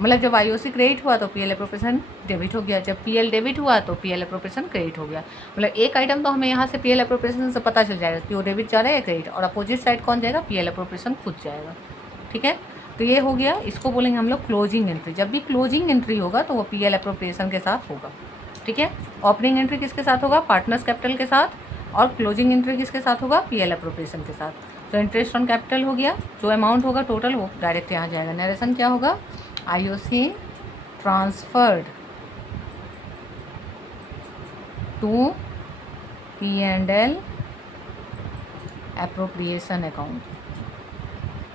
मतलब जब IOC क्रेडिट हुआ तो PL एप्रोप्रिएशन डेबिट हो गया, जब PL डेबिट हुआ तो PL एप्रोप्रिएशन क्रेडिट हो गया। मतलब एक आइटम तो हमें यहाँ से PL एप्रोप्रिएशन से पता चल जाएगा कि वो डेबिट जा रहा है या क्रेडिट, और अपोजिट साइड कौन जाएगा, PL एप्रोप्रिएशन खुद जाएगा। ठीक है, तो ये हो गया, इसको बोलेंगे हम लोग क्लोजिंग एंट्री। जब भी क्लोजिंग एंट्री होगा तो वो PL एप्रोप्रिएशन के साथ होगा। ठीक है, ओपनिंग एंट्री किसके साथ होगा, पार्टनर्स कैपिटल के साथ, और क्लोजिंग एंट्री किसके साथ होगा, PL एप्रोप्रिएशन के साथ। तो इंटरेस्ट ऑन कैपिटल हो गया, जो अमाउंट होगा टोटल वो डायरेक्ट यहाँ जाएगा। नरेशन क्या होगा, IOC transferred to P&L appropriation account.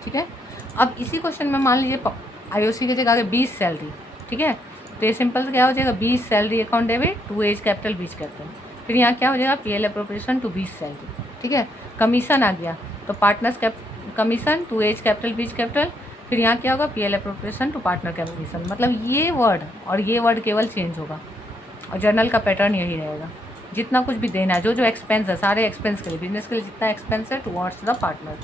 ठीक है, अब इसी क्वेश्चन में मान लीजिए IOC की जगह आगे 20 सैलरी। ठीक है, तो ये सिंपल क्या हो जाएगा, 20 salary account debit to A's capital B's capital. फिर यहाँ क्या हो जाएगा, PL एप्रोप्रिएशन टू 20 सैलरी। ठीक है, कमीशन आ गया तो partners commission to A's capital B's capital. फिर यहाँ क्या होगा, PL appropriation to partner commission. मतलब ये वर्ड और ये वर्ड केवल चेंज होगा, और जर्नल का पैटर्न यही रहेगा। जितना कुछ भी देना है, जो जो एक्सपेंस है, सारे एक्सपेंस के लिए, बिजनेस के लिए जितना एक्सपेंस है टुवर्ड्स द पार्टनर,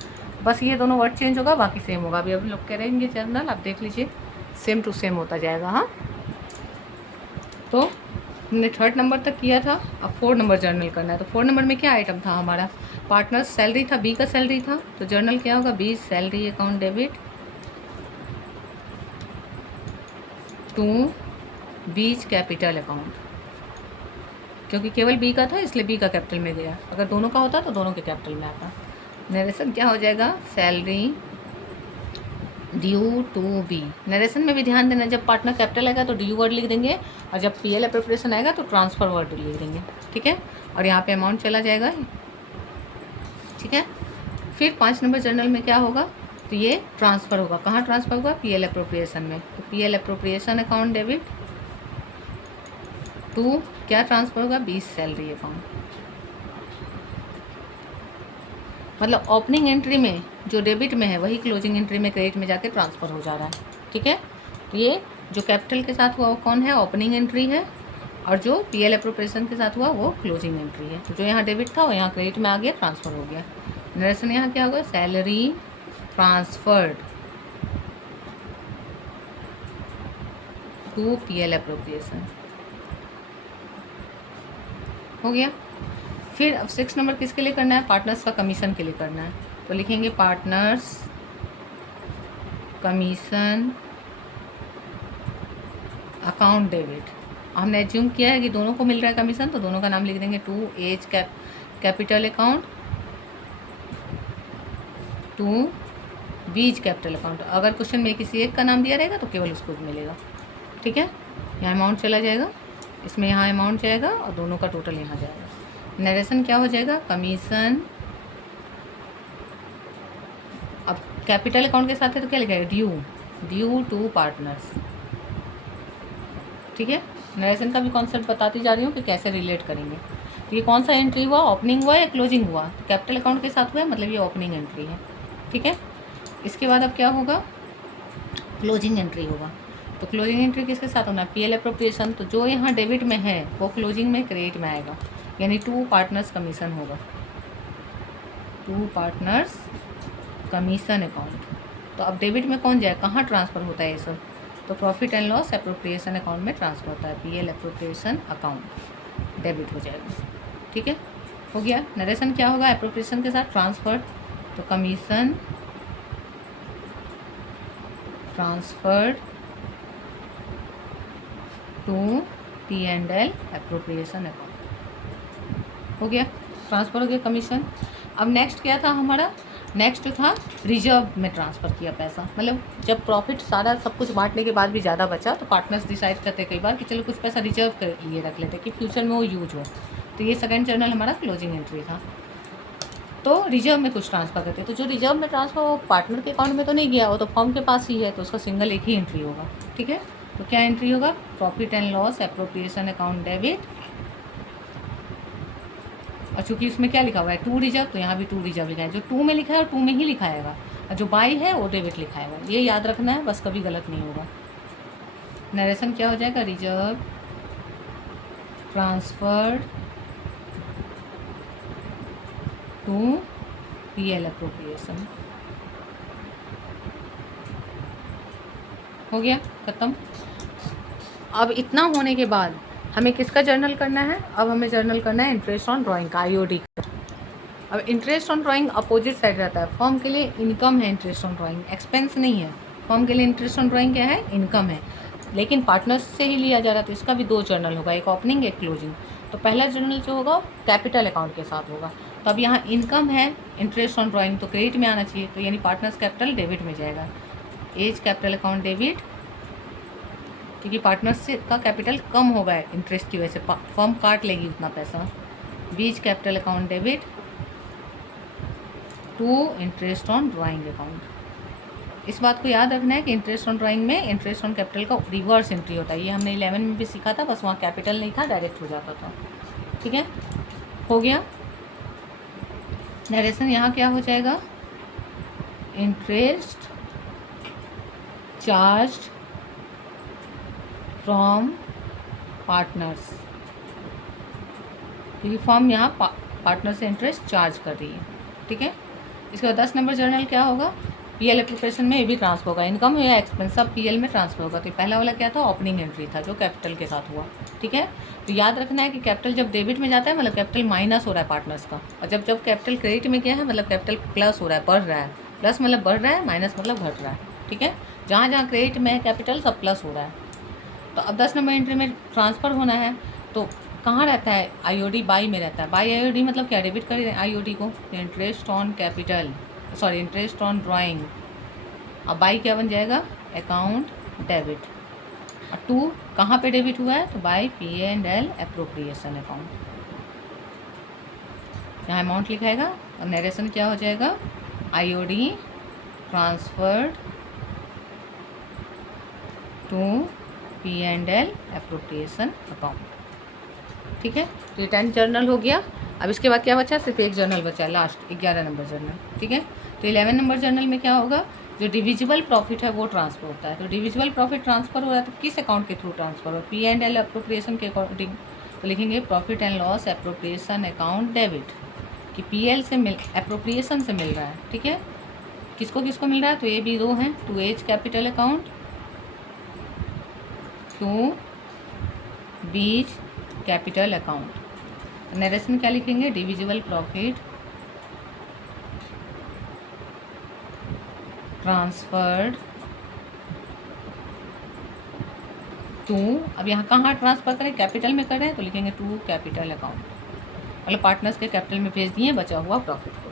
बस ये दोनों वर्ड चेंज होगा, बाकी सेम होगा। अभी लोग करेंगे जर्नल, आप देख लीजिए सेम टू सेम होता जाएगा। हाँ, तो हमने 3rd नंबर तक किया था, अब 4 नंबर जर्नल करना है। तो 4 नंबर में क्या आइटम था हमारा, पार्टनर सैलरी था, B का सैलरी था, तो जर्नल क्या होगा, B salary account debit to B's capital account. क्योंकि केवल B का था इसलिए B का कैपिटल में गया, अगर दोनों का होता तो दोनों के कैपिटल में आता। नरेशन क्या हो जाएगा, salary due to B. Narration में भी ध्यान देना, जब पार्टनर कैपिटल आएगा तो ड्यू वर्ड लिख देंगे, और जब PL एप्रोप्रिएशन आएगा तो ट्रांसफ़र वर्ड लिख देंगे। ठीक है, और यहाँ पे अमाउंट चला जाएगा। ठीक है, फिर 5 नंबर जर्नल में क्या होगा, तो ये ट्रांसफ़र होगा, कहाँ ट्रांसफ़र होगा, PL एप्रोप्रिएशन में। तो PL appropriation account debit to क्या ट्रांसफ़र होगा, 20 सैलरी अकाउंट। मतलब ओपनिंग एंट्री में जो डेबिट में है वही क्लोजिंग एंट्री में क्रेडिट में जाके ट्रांसफ़र हो जा रहा है। ठीक है, तो ये जो कैपिटल के साथ हुआ वो कौन है, ओपनिंग एंट्री है, और जो PL एप्रोप्रिएशन के साथ हुआ वो क्लोजिंग एंट्री है। तो जो यहाँ डेबिट था वो यहाँ क्रेडिट में आ गया, ट्रांसफ़र हो गया। नरेशन यहाँ क्या होगा, salary transferred to PL appropriation हो गया। फिर अब 6 नंबर किसके लिए करना है, पार्टनर्स का कमीशन के लिए करना है। तो लिखेंगे पार्टनर्स कमीशन अकाउंट डेबिट। हमने एज्यूम किया है कि दोनों को मिल रहा है कमीशन, तो दोनों का नाम लिख देंगे to A's capital account to B's capital account. अगर क्वेश्चन में किसी एक का नाम दिया रहेगा तो केवल उसको मिलेगा। ठीक है, यहाँ अमाउंट चला जाएगा, इसमें यहाँ अमाउंट जाएगा और दोनों का टोटल यहाँ जाएगा। नरेशन क्या हो जाएगा, कमीशन, अब कैपिटल अकाउंट के साथ है तो क्या लिखा है, ड्यू टू पार्टनर्स। ठीक है, नरेशन का भी कॉन्सेप्ट बताती जा रही हूँ कि कैसे रिलेट करेंगे। तो ये कौन सा एंट्री हुआ, ओपनिंग हुआ या क्लोजिंग हुआ, तो कैपिटल अकाउंट के साथ हुआ है, मतलब ये ओपनिंग एंट्री है। ठीक है, इसके बाद अब क्या होगा, क्लोजिंग एंट्री होगा। तो क्लोजिंग एंट्री किसके साथ होना है, PL एप्रोप्रिएशन। तो जो यहाँ डेबिट में है वो क्लोजिंग में क्रेडिट में आएगा, यानी टू पार्टनर्स कमीशन होगा, टू पार्टनर्स कमीशन अकाउंट। तो अब डेबिट में कौन जाए, कहाँ ट्रांसफ़र होता है ये सब, तो profit and loss appropriation account में ट्रांसफ़र होता है, पीएल एप्रोप्रिएशन अकाउंट डेबिट हो जाएगा। ठीक है, हो गया। नरेशन क्या होगा एप्रोप्रिएशन के साथ, ट्रांसफ़र, तो commission transferred to P and L appropriation account, हो गया, ट्रांसफ़र हो गया कमीशन। अब नेक्स्ट क्या था हमारा, नेक्स्ट था रिजर्व में ट्रांसफ़र किया पैसा, मतलब जब प्रॉफिट सारा सब कुछ बांटने के बाद भी ज़्यादा बचा तो पार्टनर्स डिसाइड करते कई बार कि चलो कुछ पैसा रिजर्व कर लिए रख लेते कि फ्यूचर में वो यूज हो। तो ये सेकंड जर्नल हमारा क्लोजिंग एंट्री था। तो रिजर्व में कुछ ट्रांसफ़र करते, तो जो रिजर्व में ट्रांसफ़र वो पार्टनर के अकाउंट में तो नहीं गया, वो तो फर्म के पास ही है, तो उसका सिंगल एक ही एंट्री होगा। ठीक है, तो क्या एंट्री होगा, profit and loss appropriation account debit, और चूँकि इसमें क्या लिखा हुआ है टू रिजर्व, तो यहाँ भी टू रिजर्व लिखा है, जो टू में लिखा है और टू में ही लिखाएगा, और जो बाई है वो डेबिट लिखाएगा, ये याद रखना है, बस कभी गलत नहीं होगा। नरेशन क्या हो जाएगा, reserve transferred to PL appropriation, हो गया, ख़त्म। अब इतना होने के बाद हमें किसका जर्नल करना है, अब हमें जर्नल करना है इंटरेस्ट ऑन ड्राइंग का, आईओडी का। अब interest on drawing opposite side रहता है, फर्म के लिए इनकम है इंटरेस्ट ऑन ड्राइंग, एक्सपेंस नहीं है। फर्म के लिए इंटरेस्ट ऑन ड्राइंग क्या है, इनकम है, लेकिन पार्टनर्स से ही लिया जा रहा है, तो इसका भी दो जर्नल होगा, एक ओपनिंग एक क्लोजिंग। तो पहला जर्नल जो होगा कैपिटल अकाउंट के साथ होगा। तो अब यहाँ इनकम है इंटरेस्ट ऑन ड्राइंग, तो क्रेडिट में आना चाहिए, तो यानी पार्टनर्स कैपिटल डेबिट में जाएगा, एज कैपिटल अकाउंट डेबिट, क्योंकि पार्टनर्स से का कैपिटल कम होगा इंटरेस्ट की वजह से, फर्म काट लेगी उतना पैसा। बीच capital account debit to interest on drawing account. इस बात को याद रखना है कि इंटरेस्ट ऑन ड्राइंग में इंटरेस्ट ऑन कैपिटल का रिवर्स एंट्री होता है, ये हमने 11 में भी सीखा था, बस वहाँ कैपिटल नहीं था, डायरेक्ट हो जाता था। ठीक है, हो गया। नरेशन यहाँ क्या हो जाएगा, इंटरेस्ट चार्ज फ्रॉम पार्टनर्स, क्योंकि फर्म यहाँ पार्टनर से इंटरेस्ट चार्ज कर रही है। ठीक है, इसके बाद 10 नंबर जर्नल क्या होगा, पीएल एप्लीकेशन में ये भी ट्रांसफर होगा, इनकम या एक्सपेंस सब पीएल में ट्रांसफर होगा। तो पहला वाला क्या था, ओपनिंग एंट्री था जो कैपिटल के साथ हुआ। ठीक है, तो याद रखना है कि कैपिटल जब डेबिट में जाता है मतलब कैपिटल माइनस हो रहा है पार्टनर्स का, और जब जब कैपिटल क्रेडिट में गया है मतलब कैपिटल प्लस हो रहा है, बढ़ रहा है, प्लस मतलब बढ़ रहा है, माइनस मतलब घट रहा है। ठीक है, जहाँ जहाँ क्रेडिट में है कैपिटल सब प्लस हो रहा है। तो अब 10 नंबर एंट्री में ट्रांसफ़र होना है, तो कहाँ रहता है, आईओडी बाई में रहता है। बाई आईओडी मतलब क्या, डेबिट कर आईओडी को, interest on capital, sorry interest on drawing. अब बाई क्या बन जाएगा, अकाउंट डेबिट, और टू कहाँ पे डेबिट हुआ है, तो by P and L appropriation account, यहाँ अमाउंट लिखाएगा। और नरेशन क्या हो जाएगा, IOD transferred to P and L appropriation account. ठीक है, तो ये 10 जर्नल हो गया। अब इसके बाद क्या बचा, सिर्फ एक जर्नल बचा लास्ट 11 नंबर जर्नल। ठीक है, तो 11 नंबर जर्नल में क्या होगा, जो डिविजिबल प्रॉफिट है वो ट्रांसफ़र होता है। तो डिविजिबल प्रॉफिट ट्रांसफ़र हो रहा है तो किस अकाउंट के थ्रू ट्रांसफ़र हो, पी एंड एल एप्रोप्रिएशन के अकॉर्डिंग, तो लिखेंगे profit and loss appropriation account debit, कि पी एल से एप्रोप्रिएशन से मिल रहा है। ठीक है, किसको किसको मिल रहा है, तो ये भी दो हैं, to A's capital account, to B's capital account. Narration क्या लिखेंगे, डिविजिबल प्रॉफिट ट्रांसफर्ड टू, अब यहाँ कहाँ ट्रांसफ़र करें, कैपिटल में करें तो लिखेंगे टू कैपिटल अकाउंट, मतलब पार्टनर्स के कैपिटल में भेज दिए बचा हुआ प्रॉफिट को।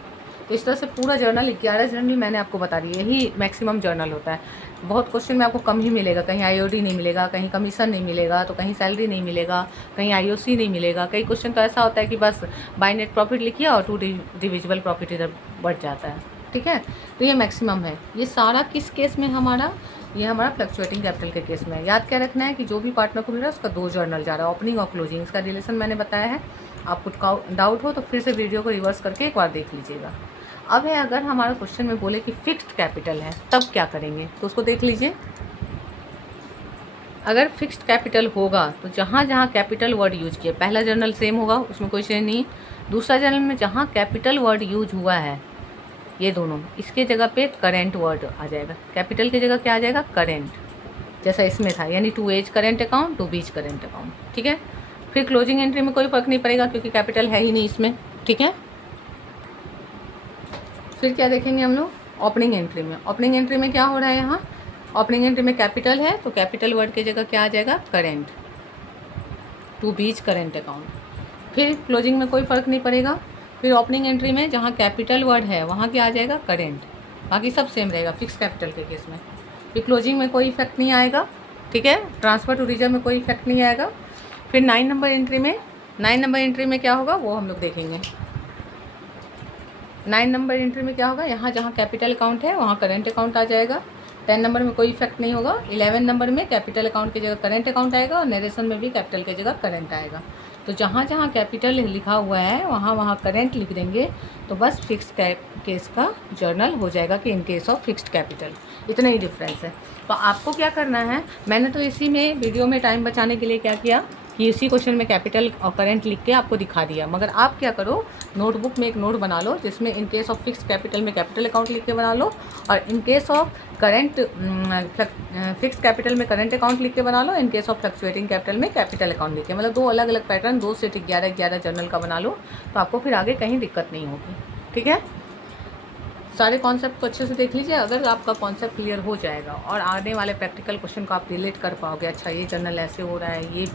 तो इस तरह से पूरा जर्नल 11 जर्नल मैंने आपको बता दिए, यही मैक्सिमम जर्नल होता है। बहुत क्वेश्चन में आपको कम ही मिलेगा, कहीं आईओडी नहीं मिलेगा, कहीं कमीशन नहीं मिलेगा, तो कहीं सैलरी नहीं मिलेगा, कहीं आईओसी नहीं मिलेगा। कई क्वेश्चन तो ऐसा होता है कि बस बाय नेट प्रॉफिट लिखिए और टू डिविजिबल प्रॉफिट इधर बढ़ जाता है। ठीक है, तो ये मैक्सिमम है। ये सारा किस केस में हमारा, ये हमारा फ्लक्चुएटिंग कैपिटल के केस में है। याद क्या रखना है कि जो भी पार्टनर को मिल रहा है उसका दो जर्नल जा रहा है, ओपनिंग और क्लोजिंग, इसका रिलेशन मैंने बताया है। आप कुछ डाउट हो तो फिर से वीडियो को रिवर्स करके एक बार देख लीजिएगा। अब है, अगर हमारा क्वेश्चन में बोले कि फिक्स्ड कैपिटल है तब क्या करेंगे, तो उसको देख लीजिए। अगर फिक्स्ड कैपिटल होगा तो जहाँ जहाँ कैपिटल वर्ड यूज किया, पहला जर्नल सेम होगा, उसमें कोई चेंज नहीं। दूसरा जर्नल में जहाँ कैपिटल वर्ड यूज हुआ है ये दोनों, इसके जगह पे करेंट वर्ड आ जाएगा, कैपिटल की जगह क्या आ जाएगा, करेंट, जैसा इसमें था, यानी to A's current account, to B's current account, ठीक है। फिर क्लोजिंग एंट्री में कोई फ़र्क नहीं पड़ेगा क्योंकि कैपिटल है ही नहीं इसमें, ठीक है। फिर क्या देखेंगे हम लोग, ओपनिंग एंट्री में। ओपनिंग एंट्री में क्या हो रहा है यहाँ, ओपनिंग एंट्री में कैपिटल है तो कैपिटल वर्ड की जगह क्या आ जाएगा, current, to B's current account. फिर क्लोजिंग में कोई फ़र्क नहीं पड़ेगा। फिर ओपनिंग एंट्री में जहाँ कैपिटल वर्ड है वहाँ क्या आ जाएगा, करेंट, बाकी सब सेम रहेगा फिक्स कैपिटल के केस में। फिर क्लोजिंग में कोई इफेक्ट नहीं आएगा, ठीक है, ट्रांसफ़र टू रिजर्व में कोई इफेक्ट नहीं आएगा। फिर 9 नंबर एंट्री में क्या होगा वो हम लोग देखेंगे। 9 नंबर एंट्री में क्या होगा, यहाँ जहाँ कैपिटल अकाउंट है वहाँ करेंट अकाउंट आ जाएगा। 10 नंबर में कोई इफेक्ट नहीं होगा। 11 नंबर में कैपिटल अकाउंट की जगह करेंट अकाउंट आएगा और नरेशन में भी कैपिटल की जगह करेंट आएगा। तो जहाँ जहाँ कैपिटल लिखा हुआ है वहाँ वहाँ करेंट लिख देंगे तो बस फिक्स्ड केस का जर्नल हो जाएगा कि इन केस ऑफ फिक्स्ड कैपिटल, इतना ही डिफरेंस है। तो आपको क्या करना है, मैंने तो इसी में वीडियो में टाइम बचाने के लिए क्या किया कि इसी क्वेश्चन में कैपिटल और करेंट लिख के आपको दिखा दिया, मगर आप क्या करो, नोटबुक में एक नोट बना लो जिसमें in case of fixed capital में कैपिटल अकाउंट लिख के बना लो और in case of current fixed capital में करेंट अकाउंट लिख के बना लो, in case of fluctuating capital में कैपिटल अकाउंट लिख के, मतलब 2 अलग अलग पैटर्न 2 सेट 11 जर्नल का बना लो, तो आपको फिर आगे कहीं दिक्कत नहीं होगी, ठीक है। सारे कॉन्सेप्ट को अच्छे से देख लीजिए, अगर आपका कॉन्सेप्ट क्लियर हो जाएगा और आने वाले प्रैक्टिकल क्वेश्चन को आप रिलेट कर पाओगे, अच्छा ये जर्नल ऐसे हो रहा है, ये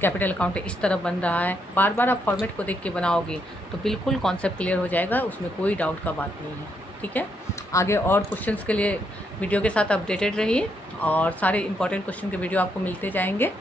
कैपिटल अकाउंट इस तरह बन रहा है, बार बार आप फॉर्मेट को देख के बनाओगे तो बिल्कुल कॉन्सेप्ट क्लियर हो जाएगा, उसमें कोई डाउट का बात नहीं है, ठीक है। आगे और क्वेश्चंस के लिए वीडियो के साथ अपडेटेड रहिए और सारे इंपॉर्टेंट क्वेश्चन के वीडियो आपको मिलते जाएंगे।